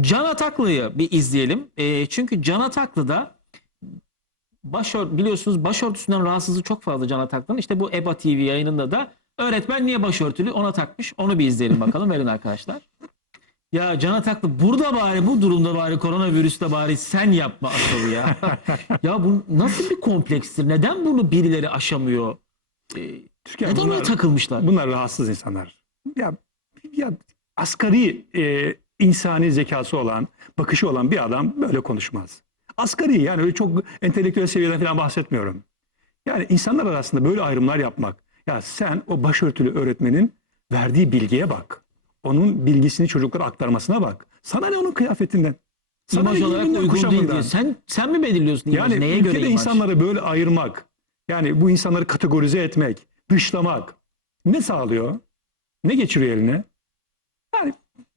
Can Ataklı'yı bir izleyelim. E, çünkü Can Ataklı'da başör, biliyorsunuz başörtüsünden rahatsızlığı çok fazla Can Ataklı'nın. İşte bu EBA TV yayınında da öğretmen niye başörtülü ona takmış. Onu bir izleyelim bakalım. Verin arkadaşlar. Ya Can Ataklı burada bari bu durumda bari koronavirüste bari sen yapma asıl ya. ya bu nasıl bir komplekstir? Neden bunu birileri aşamıyor? Ee, Türkiye neden bunlar, takılmışlar? bunlar rahatsız insanlar. Ya, ya asgari e, insani zekası olan, bakışı olan bir adam böyle konuşmaz. Asgari yani öyle çok entelektüel seviyeden falan bahsetmiyorum. Yani insanlar arasında böyle ayrımlar yapmak. Ya sen o başörtülü öğretmenin verdiği bilgiye bak. Onun bilgisini çocuklara aktarmasına bak. Sana ne onun kıyafetinden? Sana İmaj ne olarak uygun değil diye. Sen sen mi belirliyorsun imajı? Yani Neye göre imaj? insanları böyle ayırmak, yani bu insanları kategorize etmek, dışlamak ne sağlıyor? Ne geçiriyor eline?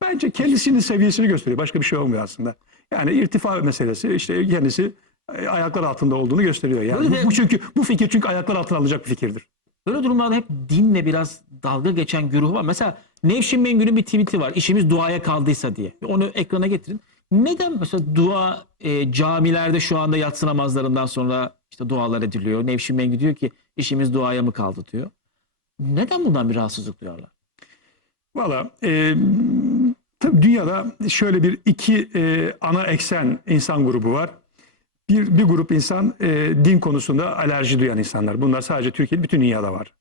Bence kendisinin seviyesini gösteriyor. Başka bir şey olmuyor aslında. Yani irtifa meselesi işte kendisi e, ayaklar altında olduğunu gösteriyor. Yani Böyle bu, bu çünkü bu fikir çünkü ayaklar altına alacak bir fikirdir. Böyle durumlarda hep dinle biraz dalga geçen güruh var. Mesela Nevşin Mengü'nün bir tweet'i var. İşimiz duaya kaldıysa diye. Onu ekrana getirin. Neden mesela dua e, camilerde şu anda yatsı namazlarından sonra işte dualar ediliyor. Nevşin Mengü diyor ki işimiz duaya mı kaldı diyor. Neden bundan bir rahatsızlık duyarlar? Valla e, tabii dünyada şöyle bir iki e, ana eksen insan grubu var. Bir, bir grup insan e, din konusunda alerji duyan insanlar. Bunlar sadece Türkiye, bütün dünyada var.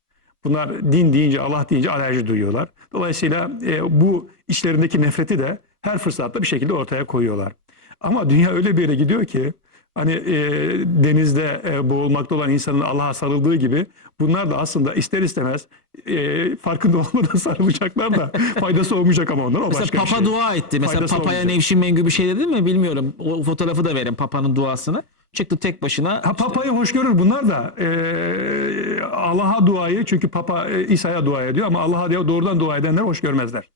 Bunlar din deyince, Allah deyince alerji duyuyorlar. Dolayısıyla e, bu işlerindeki nefreti de her fırsatta bir şekilde ortaya koyuyorlar. Ama dünya öyle bir yere gidiyor ki hani e, denizde e, boğulmakta olan insanın Allah'a sarıldığı gibi bunlar da aslında ister istemez e, farkında olmadan sarılacaklar da faydası olmayacak ama onlar o Mesela başka Papa şey. dua etti. Mesela Faydası Papa'ya olmayacak. Nevşin Mengü bir şey dedi mi bilmiyorum. O fotoğrafı da verin Papa'nın duasını. Çıktı tek başına. Ha, Papa'yı hoş görür bunlar da e, Allah'a duayı çünkü Papa e, İsa'ya dua ediyor ama Allah'a doğrudan dua edenler hoş görmezler.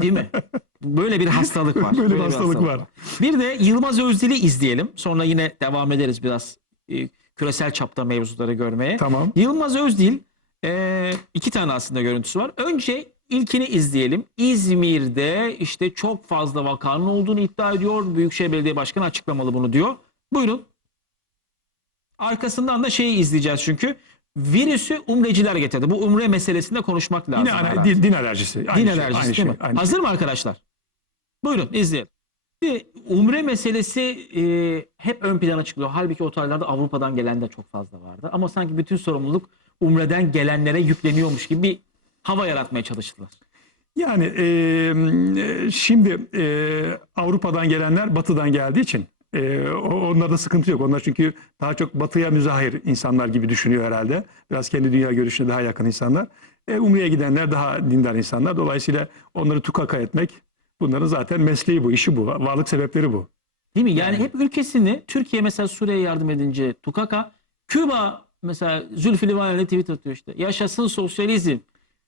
Değil mi? Böyle bir hastalık var. Böyle bir hastalık var. Bir de Yılmaz Özdil'i izleyelim. Sonra yine devam ederiz biraz e, küresel çapta mevzuları görmeye. Tamam. Yılmaz Özdil e, iki tane aslında görüntüsü var. Önce ilkini izleyelim. İzmir'de işte çok fazla vakanın olduğunu iddia ediyor. Büyükşehir Belediye Başkanı açıklamalı bunu diyor. Buyurun. Arkasından da şeyi izleyeceğiz çünkü. Virüsü umreciler getirdi. Bu umre meselesinde konuşmak lazım. Yine ana- herhalde. din, din alerjisi. Aynı Din şey, alerjisi aynı değil şey, mi? aynı Hazır mı arkadaşlar? Buyurun izleyelim. Şimdi umre meselesi e, hep ön plana çıkıyor. Halbuki o tarihlerde Avrupa'dan gelen de çok fazla vardı. Ama sanki bütün sorumluluk umreden gelenlere yükleniyormuş gibi bir hava yaratmaya çalıştılar. Yani e, şimdi e, Avrupa'dan gelenler Batı'dan geldiği için e, onlarda sıkıntı yok. Onlar çünkü daha çok Batı'ya müzahir insanlar gibi düşünüyor herhalde. Biraz kendi dünya görüşüne daha yakın insanlar. E, Umre'ye gidenler daha dindar insanlar. Dolayısıyla onları tukaka etmek bunların zaten mesleği bu, işi bu. Varlık sebepleri bu. Değil mi? Yani, hep ülkesini Türkiye mesela Suriye'ye yardım edince Tukaka, Küba mesela Zülfü Livaneli tweet atıyor işte. Yaşasın sosyalizm.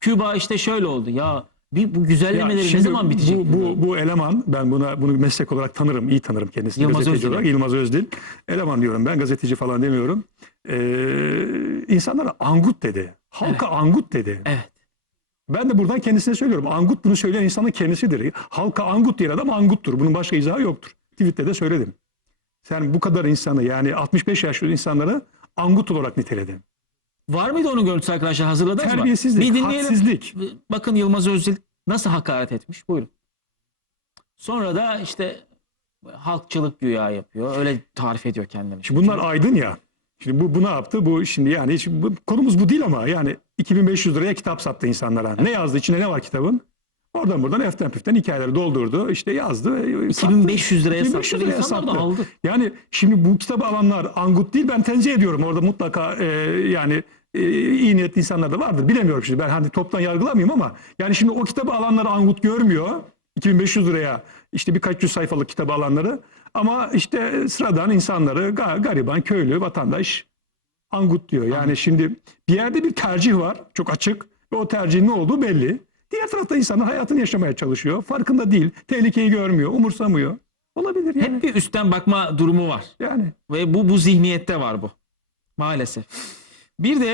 Küba işte şöyle oldu. Ya bir bu güzellemeleri ne zaman bitecek? Bu, bu, bu eleman ben buna bunu meslek olarak tanırım, iyi tanırım kendisini. Yılmaz gazeteci Özdil. olarak Yılmaz Özdil. Eleman diyorum ben gazeteci falan demiyorum. Ee, insanlara angut dedi. Halka angut dedi. Evet. Ben de buradan kendisine söylüyorum. Angut bunu söyleyen insanın kendisidir. Halka angut diyen adam anguttur. Bunun başka izahı yoktur. Tweet'te de söyledim. Sen bu kadar insanı yani 65 yaşlı insanları angut olarak niteledin. Var mıydı onun görüntüsü arkadaşlar hazırladınız mı? Terbiyesizlik, Bir dinleyelim. hadsizlik. Bakın Yılmaz Özdil nasıl hakaret etmiş. Buyurun. Sonra da işte halkçılık güya yapıyor. Öyle tarif ediyor kendini. Şimdi bunlar aydın ya. Şimdi bu, bu ne yaptı? Bu şimdi yani hiç, bu, konumuz bu değil ama yani 2500 liraya kitap sattı insanlara. Ne yazdı? İçinde ne var kitabın? Oradan buradan eften püften hikayeleri doldurdu. işte yazdı. ve sattı. 2500 liraya 2500 sattı. liraya İnsanlar da sattı. aldı. Yani şimdi bu kitabı alanlar angut değil ben tenzih ediyorum. Orada mutlaka e, yani e, iyi niyetli insanlar da vardır. Bilemiyorum şimdi ben hani toptan yargılamayayım ama yani şimdi o kitabı alanlar angut görmüyor. 2500 liraya işte birkaç yüz sayfalık kitabı alanları ama işte sıradan insanları ga- gariban köylü vatandaş angut diyor. Yani şimdi bir yerde bir tercih var çok açık ve o tercihin ne olduğu belli. Diğer tarafta insanlar hayatını yaşamaya çalışıyor. Farkında değil. Tehlikeyi görmüyor, umursamıyor. Olabilir yani. Hep bir üstten bakma durumu var. Yani Ve bu bu zihniyette var bu. Maalesef. Bir de